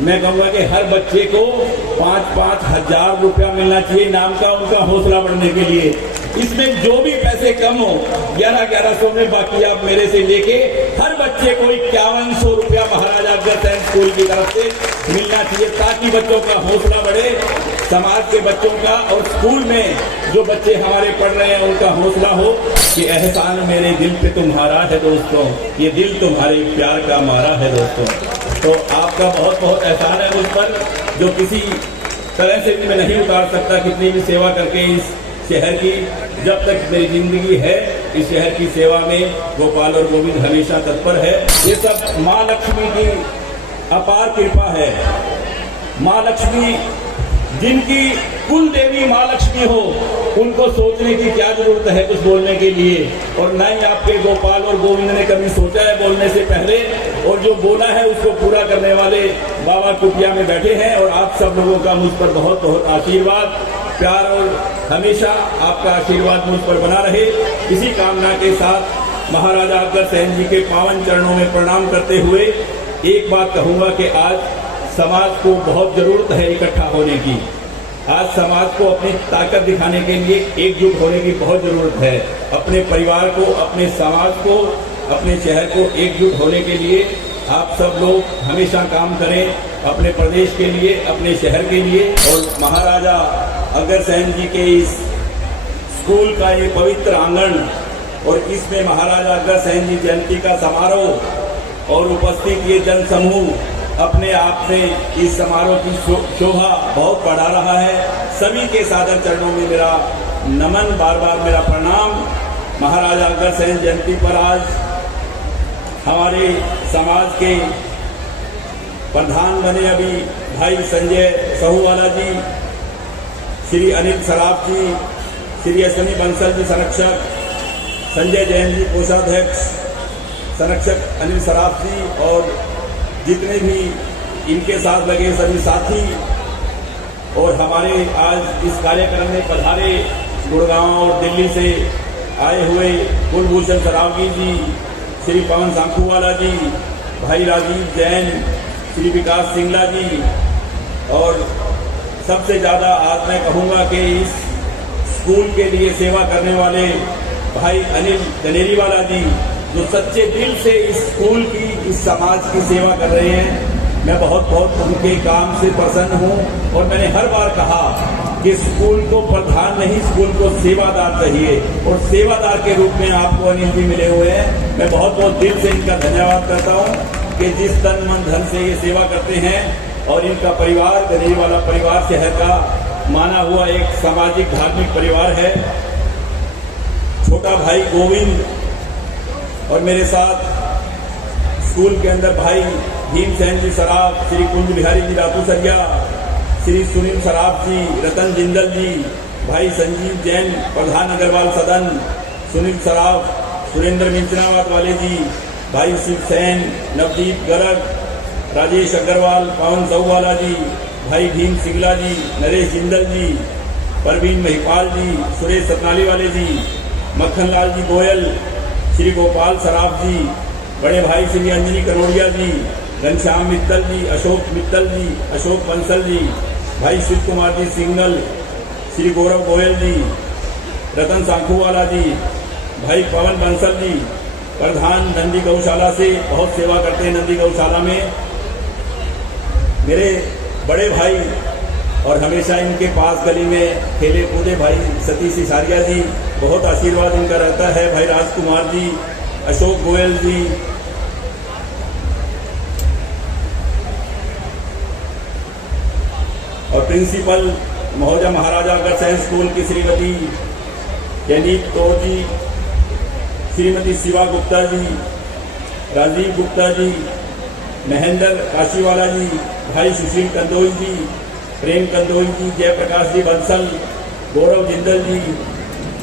मैं कहूँगा कि हर बच्चे को 5-5 हजार रुपया मिलना चाहिए इनाम का, उनका हौसला बढ़ने के लिए। इसमें जो भी पैसे कम हो 1100 में, बाकी आप मेरे से लेके हर बच्चे को 5100 रुपया महाराजा अग्रसेन स्कूल की तरफ से मिलना चाहिए, ताकि बच्चों का हौसला बढ़े, समाज के बच्चों का और स्कूल में जो बच्चे हमारे पढ़ रहे हैं उनका हौसला हो कि एहसान मेरे दिल पे तुम्हारा है दोस्तों, ये दिल तुम्हारे प्यार का मारा है दोस्तों। तो आपका बहुत बहुत एहसान है मुझ पर, जो किसी तरह से भी मैं नहीं उतार सकता, कितनी भी सेवा करके इस शहर की, जब तक मेरी जिंदगी है इस शहर की सेवा में गोपाल और गोविंद हमेशा तत्पर है। ये सब माँ लक्ष्मी की अपार कृपा है। माँ लक्ष्मी, जिनकी कुल देवी माँ लक्ष्मी हो, उनको सोचने की क्या जरूरत है कुछ बोलने के लिए, और न ही आपके गोपाल और गोविंद ने कभी सोचा है बोलने से पहले, और जो बोला है उसको पूरा करने वाले बाबा कुटिया में बैठे हैं। और आप सब लोगों का मुझ पर बहुत बहुत आशीर्वाद, प्यार, और हमेशा आपका आशीर्वाद मुझ पर बना रहे। इसी कामना के साथ महाराजा अग्रसेन जी के पावन चरणों में प्रणाम करते हुए एक बात कहूंगा कि आज समाज को बहुत जरूरत है इकट्ठा होने की। आज समाज को अपनी ताकत दिखाने के लिए एकजुट होने की बहुत जरूरत है। अपने परिवार को, अपने समाज को, अपने शहर को एकजुट होने के लिए आप सब लोग हमेशा काम करें, अपने प्रदेश के लिए, अपने शहर के लिए। और महाराजा अग्रसेन जी के इस स्कूल का ये पवित्र आंगन और इसमें महाराजा अग्रसेन जी जयंती का समारोह और उपस्थित ये जन समूह अपने आप में इस समारोह की शोभा बहुत बढ़ा रहा है। सभी के सादर चरणों में मेरा नमन, बार बार मेरा प्रणाम। महाराजा अग्रसेन जयंती पर आज हमारे समाज के प्रधान बने अभी भाई संजय सहुवाला जी, श्री अनिल सराफ जी, श्री अश्विनी बंसल जी संरक्षक, संजय जैन जी कोषाध्यक्ष, संरक्षक अनिल सराफ जी, और जितने भी इनके साथ लगे सभी साथी, और हमारे आज इस कार्यक्रम में पधारे गुड़गांव और दिल्ली से आए हुए कुलभूषण सरावगी जी, श्री पवन सांखूवाला जी, भाई राजीव जैन, श्री विकास सिंगला जी, और सबसे ज़्यादा आज मैं कहूँगा कि इस स्कूल के लिए सेवा करने वाले भाई अनिल जनेरीवाला जी, जो सच्चे दिल से इस स्कूल की, इस समाज की सेवा कर रहे हैं। मैं बहुत बहुत उनके काम से प्रसन्न हूँ। और मैंने हर बार कहा कि स्कूल को प्रधान नहीं, स्कूल को सेवादार चाहिए, और सेवादार के रूप में आपको अनिल जी मिले हुए हैं। मैं बहुत बहुत दिल से इनका धन्यवाद करता हूँ कि जिस तन मन धन से ये सेवा करते हैं। और इनका परिवार, जनेरीवाला परिवार शहर का माना हुआ एक सामाजिक धार्मिक परिवार है। छोटा भाई गोविंद और मेरे साथ स्कूल के अंदर भाई भीमसेन जी सराफ, श्री कुंज बिहारी जी रातूसरिया, श्री सुनील सराफ जी, रतन जिंदल जी, भाई संजीव जैन, प्रधान अग्रवाल सदन, सुनील सराफ, सुरेंद्र मिंचनावात वाले जी, भाई शिव सेन, नवदीप गर्ग, राजेश अग्रवाल, पवन सहुवाला जी, भाई भीम सिंगला जी, नरेश जिंदल जी, परवीन महिपाल जी, सुरेश सतनाली वाले जी, मक्खनलाल जी गोयल, श्री गोपाल सराफ जी, बड़े भाई श्री अंजनी करोड़िया जी, घनश्याम मित्तल जी, अशोक मित्तल जी, अशोक बंसल जी, भाई शिव कुमार जी सिंगल, श्री गौरव गोयल जी, रतन सांखूवाला जी, भाई पवन बंसल जी, प्रधान नंदी गौशाला से बहुत सेवा करते हैं। नंदी गौशाला में मेरे बड़े भाई और हमेशा इनके पास गली में खेले कूदे भाई सतीश सिसारिया जी, बहुत आशीर्वाद इनका रहता है। भाई राजकुमार जी, अशोक गोयल जी, और प्रिंसिपल महोदया महाराजा अग्रसेन स्कूल की श्रीमती जयनीत कौर जी, श्रीमती शिवा गुप्ता जी, राजीव गुप्ता जी, महेंद्र काशीवाला जी, भाई सुशील कंदोई जी, प्रेम कंदोई जी, जयप्रकाश जी बंसल, गौरव जिंदल जी,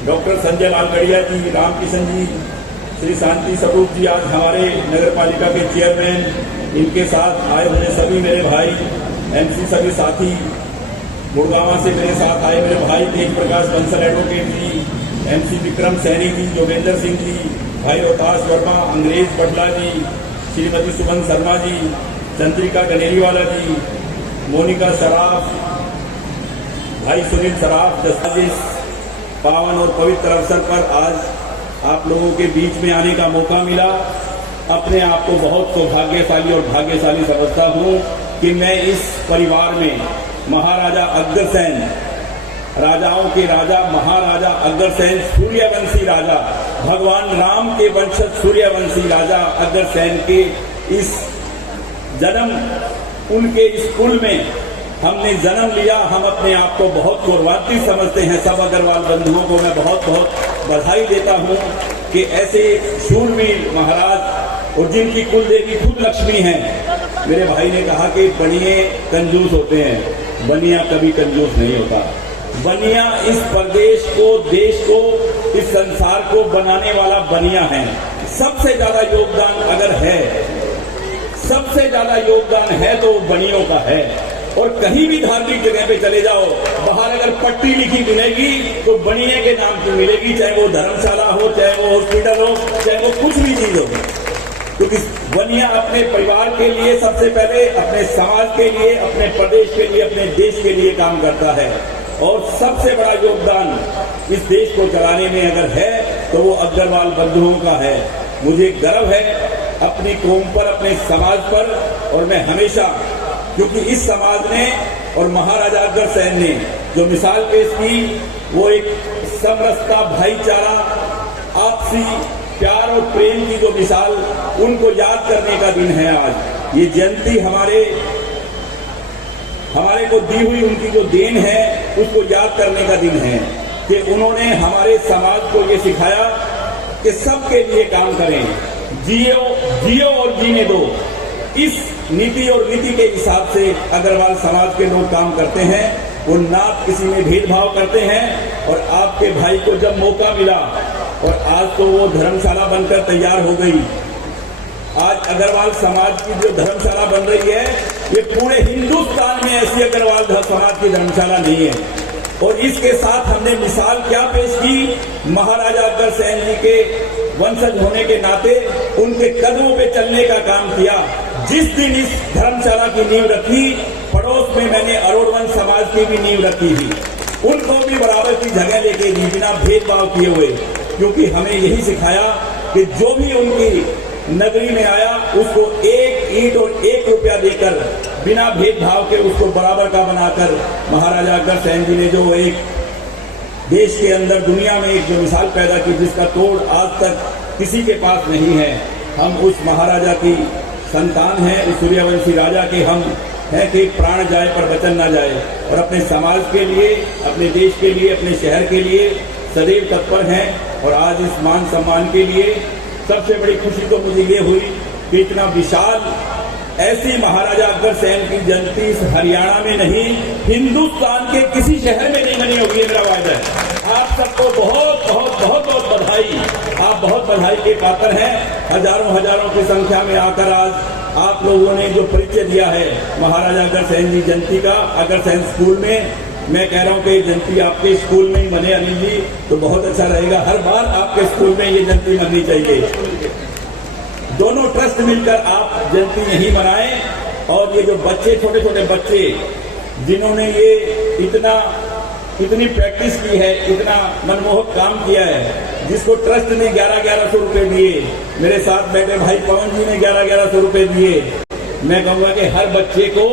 डॉक्टर संजय लाल गढ़िया जी, रामकिशन जी, श्री शांति स्वरूप जी, आज हमारे नगर पालिका के चेयरमैन, इनके साथ आए हुए सभी मेरे भाई, एमसी सभी साथी, गुड़गांव से मेरे साथ आए मेरे भाई तेज प्रकाश बंसल एडवोकेट जी, एमसी विक्रम सैनी जी, योगेंद्र सिंह जी, भाई रोहतास वर्मा, अंग्रेज पटला जी, श्रीमती सुमन शर्मा जी, चंद्रिका कनेरीवाला जी, मोनिका सराफ, भाई सुनील सराफ, दस्तावेज पावन और पवित्र अवसर पर आज आप लोगों के बीच में आने का मौका मिला। अपने आप को बहुत सौभाग्यशाली और भाग्यशाली समझता हूँ कि मैं इस परिवार में महाराजा अग्रसेन, राजाओं के राजा महाराजा अग्रसेन सूर्यवंशी राजा, भगवान राम के वंशज सूर्यवंशी राजा अग्रसेन के इस जन्म, उनके इस कुल में हमने जन्म लिया। हम अपने आप को बहुत गौरवान्वित समझते हैं। सब अग्रवाल बंधुओं को मैं बहुत बहुत बधाई देता हूं कि ऐसे शूरवीर महाराज और जिनकी कुल देवी खुद लक्ष्मी हैं। मेरे भाई ने कहा कि बनिए कंजूस होते हैं, बनिया कभी कंजूस नहीं होता। बनिया इस प्रदेश को, देश को, इस संसार को बनाने वाला बनिया है। सबसे ज्यादा योगदान अगर है, सबसे ज्यादा योगदान है तो बनियों का है। और कहीं भी धार्मिक जगह पे चले जाओ, बाहर अगर पट्टी लिखी मिलेगी तो बनिए के नाम की मिलेगी, चाहे वो धर्मशाला हो, चाहे वो हॉस्पिटल हो, चाहे वो कुछ भी चीज हो। क्योंकि बनिया अपने परिवार के लिए, सबसे पहले अपने समाज के लिए, अपने प्रदेश के लिए, अपने देश के लिए काम करता है। और सबसे बड़ा योगदान इस देश को चलाने में अगर है तो वो अग्रवाल बंधुओं का है। मुझे गर्व है अपनी कौम पर, अपने समाज पर। और मैं हमेशा, क्योंकि इस समाज ने और महाराजा अग्रसेन ने जो मिसाल पेश की, वो एक समरसता, भाईचारा, आपसी प्यार और प्रेम की जो मिसाल, उनको याद करने का दिन है आज। ये जयंती हमारे को दी हुई उनकी जो देन है, उसको याद करने का दिन है कि उन्होंने हमारे समाज को ये सिखाया कि सबके लिए काम करें, जियो और जीने दो। इस नीति और नीति के हिसाब से अग्रवाल समाज के लोग काम करते हैं। वो ना किसी में भेदभाव करते हैं। और आपके भाई को जब मौका मिला, और आज तो वो धर्मशाला बनकर तैयार हो गई। आज अग्रवाल समाज की जो धर्मशाला बन रही है, ये पूरे हिंदुस्तान में ऐसी अग्रवाल समाज की धर्मशाला नहीं है। और इसके साथ हमने मिसाल क्या पेश की, महाराजा अग्रसेन जी के वंशज होने के नाते उनके कदमों पे चलने का काम किया। जिस दिन इस धर्मशाला की नींव रखी, पड़ोस में मैंने अरोड़वंश समाज की भी नींव रखी थी। उनको भी बराबर की जगह लेके दी, बिना भेदभाव किए हुए। क्योंकि हमें यही सिखाया कि जो भी उनकी नगरी में आया, उसको 1 ईंट और 1 रुपया देकर, बिना भेदभाव के उसको बराबर का बनाकर महाराजा अग्रसेन जी ने जो एक देश के अंदर, दुनिया में एक जो मिसाल पैदा की, जिसका तोड़ आज तक किसी के पास नहीं है। हम उस महाराजा की संतान हैं, उस सूर्यवंशी राजा के हम हैं कि प्राण जाए पर वचन ना जाए। और अपने समाज के लिए, अपने देश के लिए, अपने शहर के लिए सदैव तत्पर हैं। और आज इस मान सम्मान के लिए सबसे बड़ी खुशी तो मुझे ये हुई कि इतना विशाल, ऐसी महाराजा अग्रसेन की जयंती हरियाणा में नहीं, हिंदुस्तान के किसी शहर में नहीं मनी होगी। मेरा वायदा है। आप सबको बहुत बहुत बहुत बहुत बधाई। आप बहुत बधाई के पात्र हैं। हजारों की संख्या में आकर आज आप लोगों ने जो परिचय दिया है महाराजा अग्रसेन जी जयंती का, अग्रसेन स्कूल में, मैं कह रहा हूं कि जयंती आपके स्कूल में ही बने अनिल जी, तो बहुत अच्छा रहेगा। हर बार आपके स्कूल में ये जयंती मननी चाहिए। दोनों ट्रस्ट मिलकर आप जयंती यही मनाएं। और ये जो बच्चे, छोटे छोटे बच्चे, जिन्होंने ये इतनी प्रैक्टिस की है, इतना मनमोहक काम किया है, जिसको ट्रस्ट ने 1100 रुपए दिए, मेरे साथ बैठे भाई पवन जी ने 1100 रुपए दिए। मैं कहूंगा कि हर बच्चे को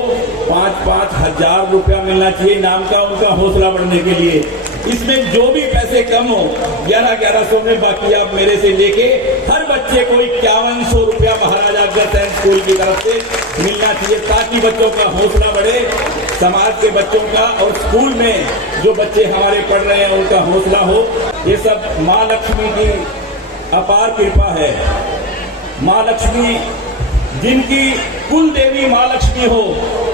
5-5 हजार रुपया मिलना चाहिए नाम का, उनका हौसला बढ़ने के लिए। इसमें जो भी पैसे कम हो, 1100 में, बाकी आप मेरे से लेके हर बच्चे को 5100 रुपया महाराजा अग्रसेन स्कूल की तरफ से मिलना चाहिए, ताकि बच्चों का हौसला बढ़े, समाज के बच्चों का, और स्कूल में जो बच्चे हमारे पढ़ रहे हैं उनका हौसला हो। ये सब माँ लक्ष्मी की अपार कृपा है। माँ लक्ष्मी, जिनकी कुल देवी माँ लक्ष्मी हो,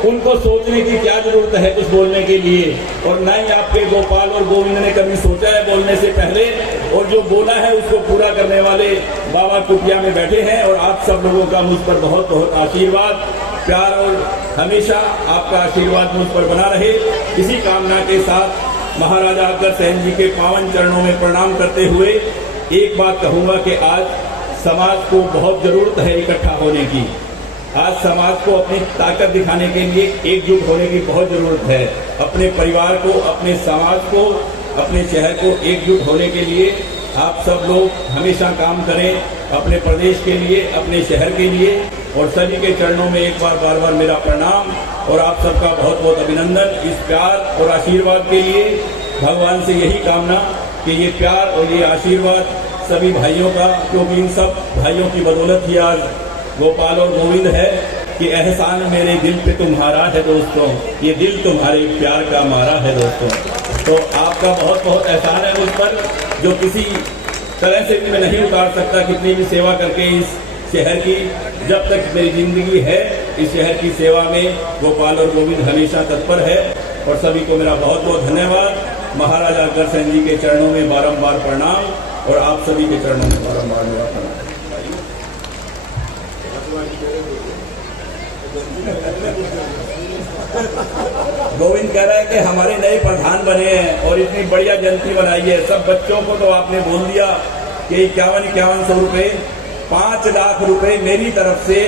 उनको सोचने की क्या जरूरत है कुछ बोलने के लिए। और न ही आपके गोपाल और गोविंद ने कभी सोचा है बोलने से पहले, और जो बोला है उसको पूरा करने वाले बाबा कुटिया में बैठे हैं। और आप सब लोगों का मुझ पर बहुत बहुत आशीर्वाद, प्यार, और हमेशा आपका आशीर्वाद मुझ पर बना रहे। इसी कामना के साथ महाराजा अग्रसेन जी के पावन चरणों में प्रणाम करते हुए एक बात कहूंगा कि आज समाज को बहुत जरूरत है इकट्ठा होने की। आज समाज को अपनी ताकत दिखाने के लिए एकजुट होने की बहुत जरूरत है। अपने परिवार को, अपने समाज को, अपने शहर को एकजुट होने के लिए आप सब लोग हमेशा काम करें, अपने प्रदेश के लिए, अपने शहर के लिए। और सभी के चरणों में एक बार बार बार मेरा प्रणाम और आप सबका बहुत बहुत अभिनंदन। इस प्यार और आशीर्वाद के लिए भगवान से यही कामना कि ये प्यार और ये आशीर्वाद सभी भाइयों का, क्योंकि इन सब भाइयों की बदौलत ही आज गोपाल और गोविंद है कि एहसान मेरे दिल पे तुम्हारा है दोस्तों, ये दिल तुम्हारे प्यार का मारा है दोस्तों। तो आपका बहुत बहुत एहसान है मुझ पर, जो किसी तरह से भी मैं नहीं उतार सकता। कितनी भी सेवा करके इस शहर की, जब तक मेरी जिंदगी है इस शहर की सेवा में गोपाल और गोविंद हमेशा तत्पर है। और सभी को मेरा बहुत बहुत धन्यवाद। महाराजा अग्रसेन जी के चरणों में बारंबार प्रणाम और आप सभी के चरणों में बारंबार मेरा प्रणाम। गोविंद कह रहा है कि हमारे नए प्रधान बने हैं और इतनी बढ़िया जयंती बनाई है। सब बच्चों को तो आपने बोल दिया कि 51-51 रुपए, 5 लाख रुपए मेरी तरफ से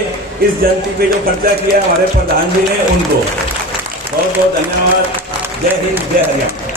इस जयंती पे जो खर्चा किया हमारे प्रधान जी ने, उनको बहुत बहुत धन्यवाद। जय हिंद, जय हरियाणा।